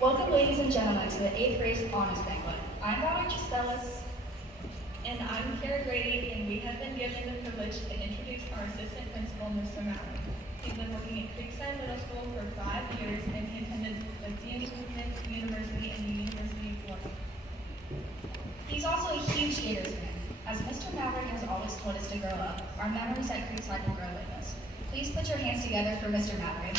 Welcome, ladies and gentlemen, to the 8th grade honors banquet. I'm Valerie Chistellis. And I'm Kara Grady, and we have been given the privilege to introduce our assistant principal, Mr. Mallory. He's been working at Creekside Middle School for 5 years, and he attended Latina University and the University of Florida. He's also a huge Gators fan. As Mr. Maverick has always told us to grow up, our memories at Creekside will grow with us. Please put your hands together for Mr. Maverick.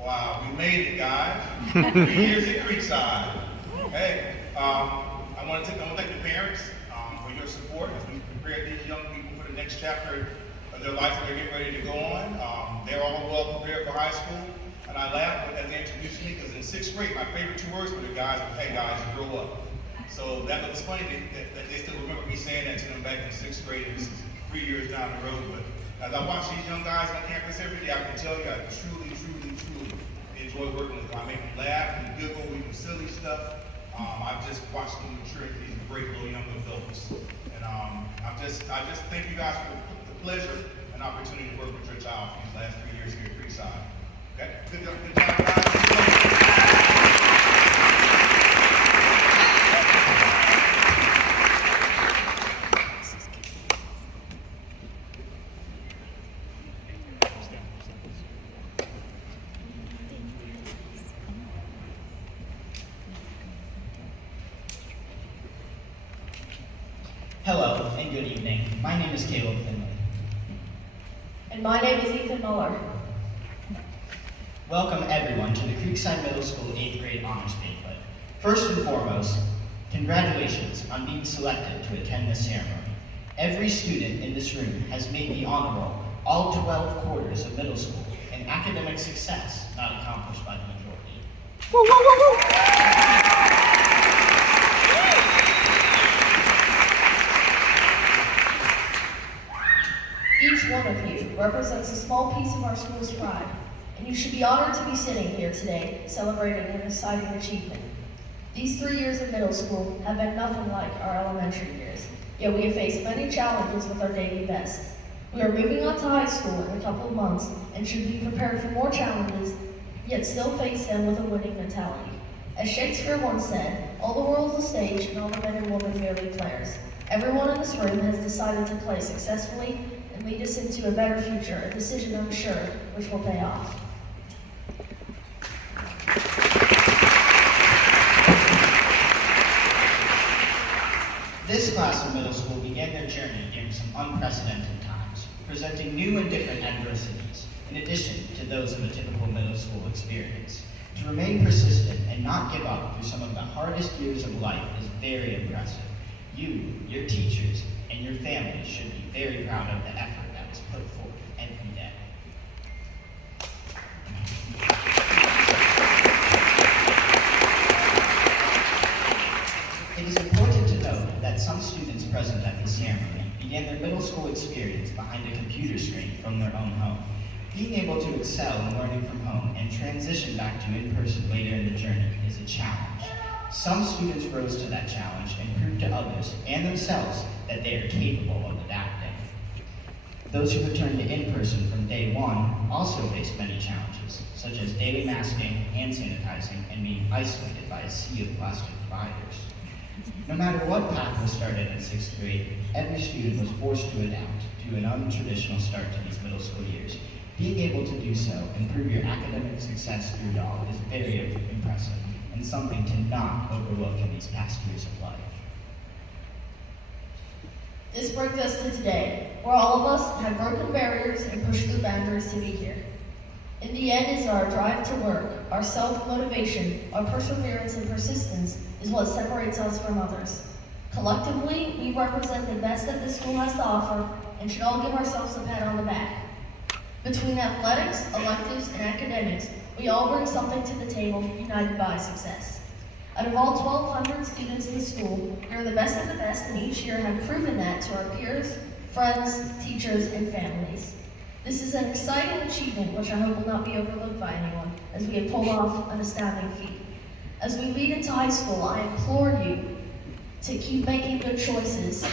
Wow, we made it, guys. 3 years at Creekside. Hey, I want to thank the parents for your support as we prepare these young people for the next chapter of their life that they're getting ready to go on. They're all well prepared for high school, and I laughed as they introduced me because in 6th grade, my favorite 2 words for the guys were, "Hey guys, grow up." So that was funny that they still remember me saying that to them back in 6th grade, and this is 3 years down the road. But as I watch these young guys on campus every day, I can tell you I truly enjoy working with them. I make them laugh and giggle, we do silly stuff. I've just watched them mature into these great little young adults. And I just thank you guys for the pleasure and opportunity to work with your child for these last 3 years here at Creekside. Okay? Good job, guys. Hello and good evening. My name is Caleb Finley. And my name is Ethan Muller. Welcome everyone to the Creekside Middle School 8th grade honors banquet. First and foremost, congratulations on being selected to attend this ceremony. Every student in this room has made the honor roll all 12 quarters of middle school, an academic success not accomplished by the majority. Woo, woo, woo, woo. Each one of you represents a small piece of our school's pride, and you should be honored to be sitting here today celebrating an exciting achievement. These 3 years of middle school have been nothing like our elementary years, yet we have faced many challenges with our daily best. We are moving on to high school in a couple of months and should be prepared for more challenges, yet still face them with a winning mentality. As Shakespeare once said, all the world is a stage and all the men and women merely players. Everyone in this room has decided to play successfully and lead us into a better future, a decision I'm sure which will pay off. This class of middle school began their journey during some unprecedented times, presenting new and different adversities, in addition to those of a typical middle school experience. To remain persistent and not give up through some of the hardest years of life is very impressive. You, your teachers, and your families should be very proud of the effort that was put forth every day. It is important to note that some students present at this ceremony began their middle school experience behind a computer screen from their own home. Being able to excel in learning from home and transition back to in-person later in the journey is a challenge. Some students rose to that challenge and proved to others and themselves that they are capable of adapting. Those who returned to in-person from day one also faced many challenges, such as daily masking, hand sanitizing, and being isolated by a sea of plastic dividers. No matter what path was started in 6th grade, every student was forced to adapt to an untraditional start to these middle school years. Being able to do so and prove your academic success through it all is very impressive and something to not overlook in these past years of life. This brings us to today, where all of us have broken barriers and pushed through boundaries to be here. In the end, is our drive to work, our self-motivation, our perseverance and persistence is what separates us from others. Collectively, we represent the best that this school has to offer and should all give ourselves a pat on the back. Between athletics, electives, and academics, we all bring something to the table, united by success. Out of all 1,200 students in the school, we are the best of the best, and each year have proven that to our peers, friends, teachers, and families. This is an exciting achievement which I hope will not be overlooked by anyone, as we have pulled off an astounding feat. As we lead into high school, I implore you to keep making good choices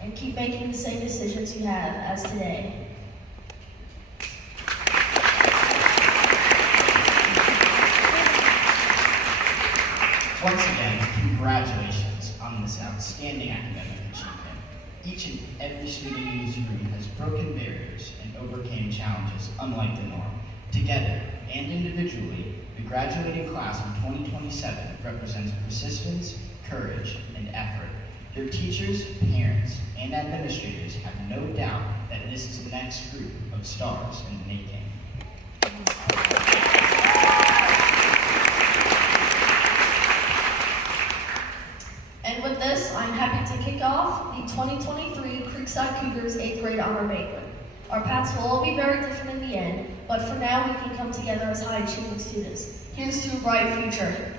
and keep making the same decisions you have as today. Once again, congratulations on this outstanding academic achievement. Each and every student in this room has broken barriers and overcame challenges unlike the norm. Together and individually, the graduating class of 2027 represents persistence, courage, and effort. Your teachers, parents, and administrators have no doubt that this is the next group of stars in the making. And with this, I'm happy to kick off the 2023 Creekside Cougars 8th grade honor banquet. Our paths will all be very different in the end, but for now we can come together as high-achieving students. Here's to a bright future.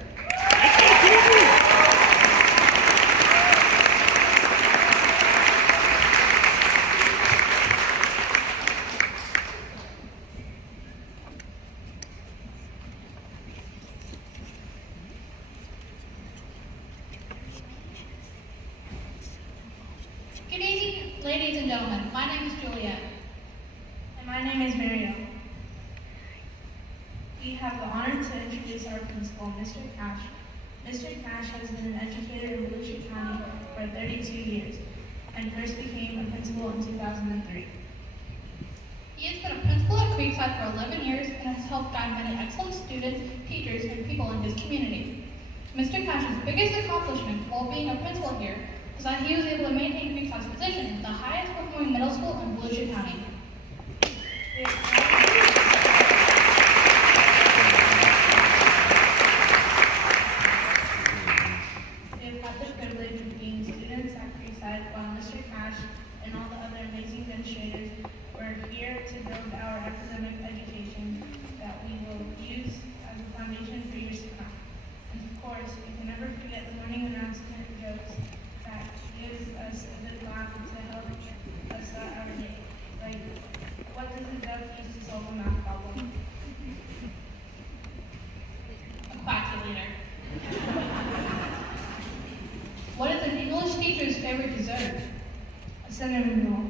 Good evening, ladies and gentlemen. My name is Juliet. And my name is Mariel. We have the honor to introduce our principal, Mr. Cash. Mr. Cash has been an educator in Volusia County for 32 years and first became a principal in 2003. He has been a principal at Creekside for 11 years and has helped guide many excellent students, teachers, and people in his community. Mr. Cash's biggest accomplishment while being a principal here is that he was able to maintain Creekside's position as the highest performing middle school in Volusia County. We have had the privilege of being students at Creekside while Mr. Cash and all the other amazing administrators were here to build our academic education that we will use as a foundation for years to come. And of course, we can never forget the morning announcement jokes that gives us a good laugh to help us start our day. Like, what does a joke use to solve a math problem? A calculator. What is an English teacher's favorite dessert? A cinnamon roll.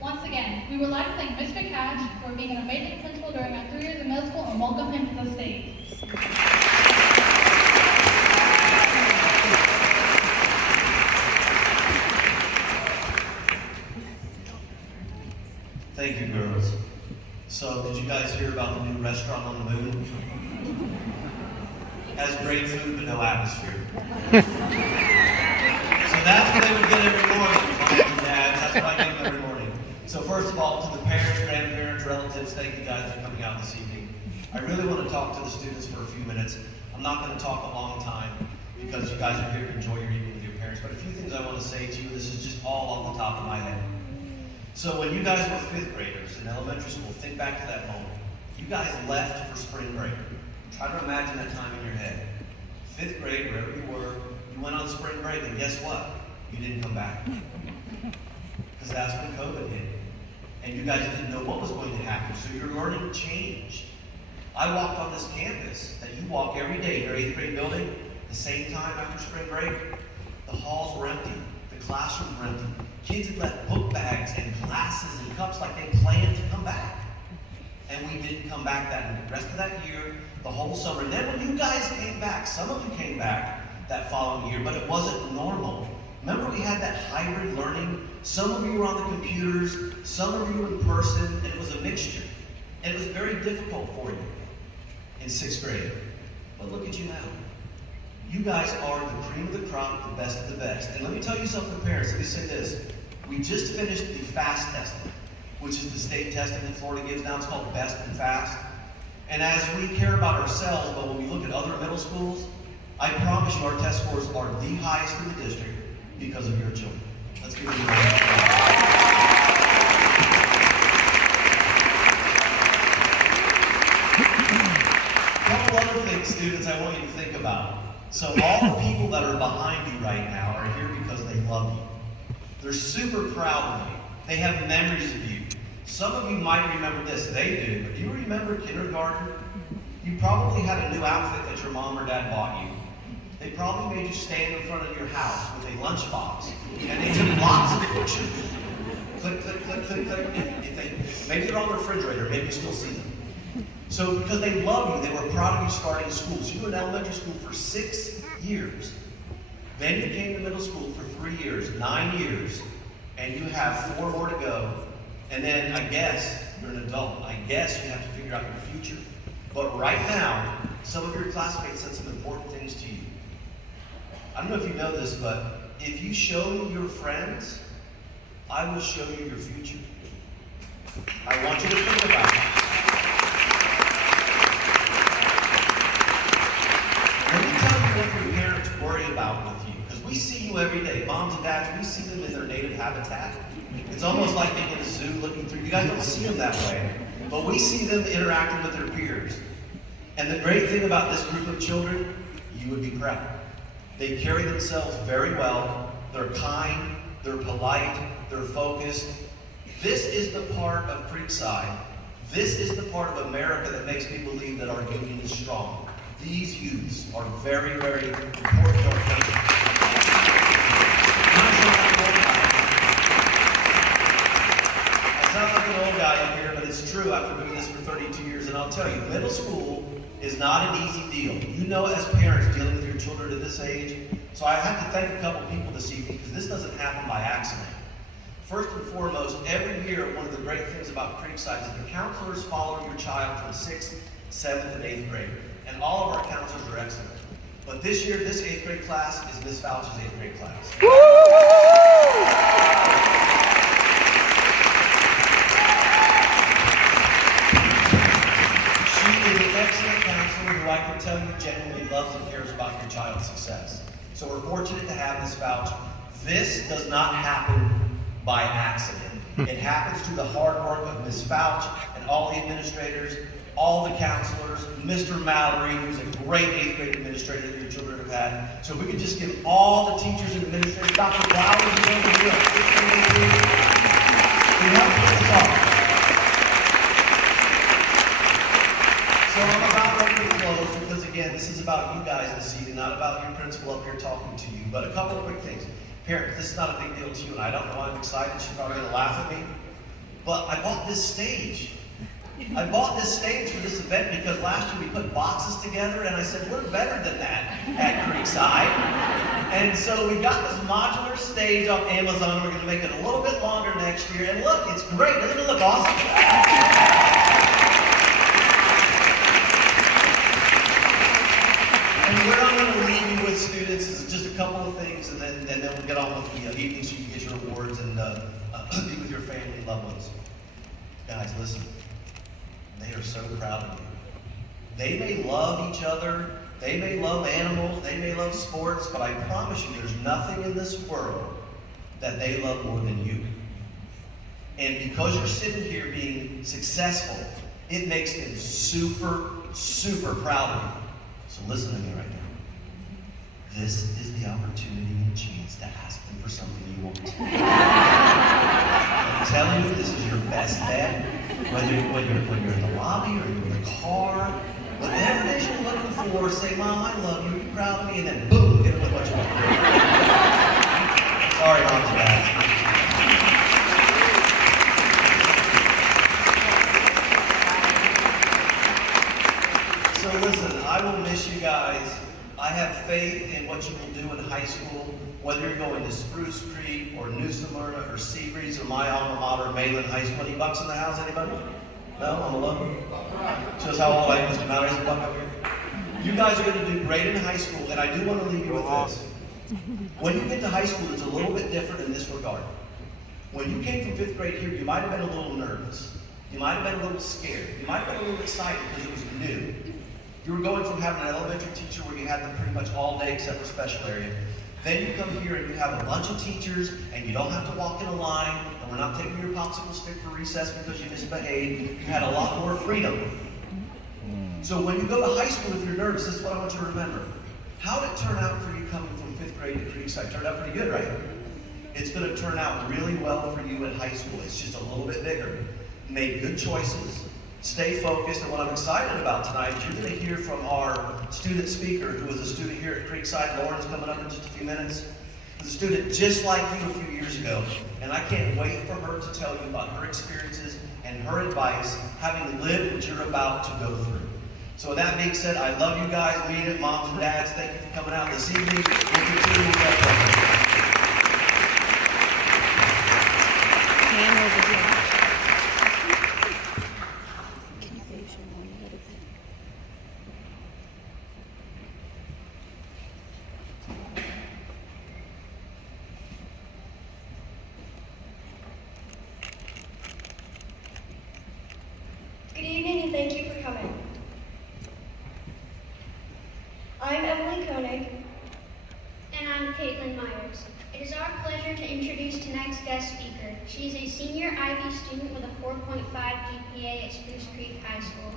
Once again, we would like to thank Mr. Cash for being an amazing principal during our 3 years in middle school and welcome him to the stage. Thank you, girls. So, did you guys hear about the new restaurant on the moon? Has great food but no atmosphere. So that's what they would get every morning, moms and dads. That's what I get them every morning. So first of all, to the parents, grandparents, relatives, thank you guys for coming out this evening. I really want to talk to the students for a few minutes. I'm not going to talk a long time because you guys are here to enjoy your evening with your parents. But a few things I want to say to you. This is just all off the top of my head. So when you guys were 5th graders in elementary school, think back to that moment. You guys left for spring break. Try to imagine that time in your head. 5th grade, wherever you were, you went on spring break, and guess what? You didn't come back. Because that's when COVID hit. And you guys didn't know what was going to happen, so your learning changed. I walked on this campus that you walk every day, your 8th grade building, the same time after spring break. The halls were empty. The classrooms were empty. Kids had left book bags and glasses and cups like they planned to come back. And we didn't come back the rest of that year, the whole summer. And then when you guys came back, some of you came back that following year, but it wasn't normal. Remember we had that hybrid learning? Some of you were on the computers, some of you were in person, and it was a mixture. And it was very difficult for you in 6th grade. But look at you now. You guys are the cream of the crop, the best of the best. And let me tell you something, parents. Let me say this. We just finished the FAST testing, which is the state testing that Florida gives now. It's called Best and Fast. And as we care about ourselves, but when we look at other middle schools, I promise you our test scores are the highest in the district because of your children. Let's give them a round of applause. A couple other things, students, I want you to think about. So all the people that are behind you right now are here because they love you. They're super proud of you. They have memories of you. Some of you might remember this, they do, but do you remember kindergarten? You probably had a new outfit that your mom or dad bought you. They probably made you stand in front of your house with a lunchbox, and they took lots of pictures. Click, click, click, click, click. Maybe they're on the refrigerator, maybe you still see them. So because they love you, they were proud of you starting school. So you were in elementary school for 6 years. Then you came to middle school for 3 years, 9 years, and you have 4 more to go. And then I guess you're an adult. I guess you have to figure out your future. But right now, some of your classmates said some important things to you. I don't know if you know this, but if you show your friends, I will show you your future. I want you to think about it. Let me tell you what your parents worry about with you. Because we see you every day. Moms and dads, we see them in their native habitat. It's almost like being in a zoo looking through. You guys don't see them that way. But we see them interacting with their peers. And the great thing about this group of children, you would be proud. They carry themselves very well. They're kind. They're polite. They're focused. This is the part of Creekside. This is the part of America that makes me believe that our union is strong. These youths are very, very important to our country. I sound like an old guy up here, but it's true after doing this for 32 years. And I'll tell you, middle school is not an easy deal. You know, as parents dealing with your children at this age. So I have to thank a couple people this evening because this doesn't happen by accident. First and foremost, every year, one of the great things about Creekside is the counselors follow your child from 6th, 7th, and 8th grade. And all of our counselors are excellent. But this year, this 8th grade class is Miss Fouch's 8th grade class. She is an excellent counselor who I can tell you genuinely loves and cares about your child's success. So we're fortunate to have Miss Fouch. This does not happen by accident. It happens through the hard work of Miss Fouch and all the administrators, all the counselors, Mr. Mallory, who's a great 8th grade administrator that your children have had. So if we could just give all the teachers and administrators, Dr. Flowers is over here. We have to put this off. So I'm about ready to close because again, this is about you guys this evening, not about your principal up here talking to you. But a couple of quick things. Parents, this is not a big deal to you, and I don't know why I'm excited. She's probably going to laugh at me. But I bought this stage. I bought this stage for this event because last year we put boxes together, and I said, we're better than that at Creekside. And so we got this modular stage off Amazon. We're going to make it a little bit longer next year. And look, it's great. Doesn't it look awesome? And where I'm going to leave you with, students, is just a couple of things, and then we'll get on with the evening so you can get your awards and be with your family and loved ones. Guys, listen. They are so proud of you. They may love each other, they may love animals, they may love sports, but I promise you there's nothing in this world that they love more than you. And because you're sitting here being successful, it makes them super, super proud of you. So listen to me right now. This is the opportunity and chance to ask them for something you want. I'm telling you, this is your best bet. Whether you're in the lobby or you're in the car, whatever it is you're looking for, say, Mom, I love you, you're proud of me, and then boom, get them what you want. Sorry, Moms and Dads. So listen, I will miss you guys. I have faith in what you will do in high school, whether you're going to Spruce Creek or New Smyrna or Seabreeze or my alma mater, Mayland High School. Any bucks in the house, anybody? No, I'm alone. Shows how old I am, Mr. Mallory's a buck up here. You guys are going to do great in high school, and I do want to leave you with this. When you get to high school, it's a little bit different in this regard. When you came from 5th grade here, you might have been a little nervous. You might have been a little scared. You might have been a little excited because it was new. You were going from having an elementary teacher where you had them pretty much all day except for special area. Then you come here and you have a bunch of teachers and you don't have to walk in a line and we're not taking your popsicle stick for recess because you misbehaved. You had a lot more freedom. So when you go to high school, if you're nervous, this is what I want you to remember. How did it turn out for you coming from 5th grade to Creekside? Turned out pretty good, right? It's going to turn out really well for you in high school. It's just a little bit bigger. Made good choices. Stay focused, and what I'm excited about tonight is you're going to hear from our student speaker, who is a student here at Creekside. Lauren's coming up in just a few minutes. She's a student just like you a few years ago, and I can't wait for her to tell you about her experiences and her advice, having lived what you're about to go through. So with that being said, I love you guys. Meet it, moms and dads. Thank you for coming out this evening. We'll continue with that program. Good evening and thank you for coming. I'm Emily Koenig. And I'm Caitlin Myers. It is our pleasure to introduce tonight's guest speaker. She is a senior IB student with a 4.5 GPA at Spruce Creek High School.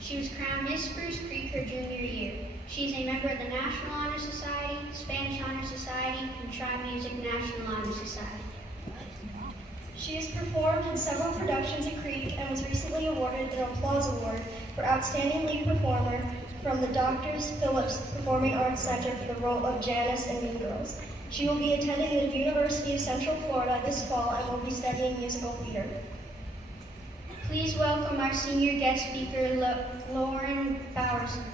She was crowned Miss Spruce Creek her junior year. She is a member of the National Honor Society, Spanish Honor Society, and Tribe Music National Honor Society. She has performed in several productions at Creek and was recently awarded an Applause Award for Outstanding Lead Performer from the Dr. Phillips Performing Arts Center for the role of Janice in Mean Girls. She will be attending the University of Central Florida this fall and will be studying musical theater. Please welcome our senior guest speaker, Lauren Bowerson.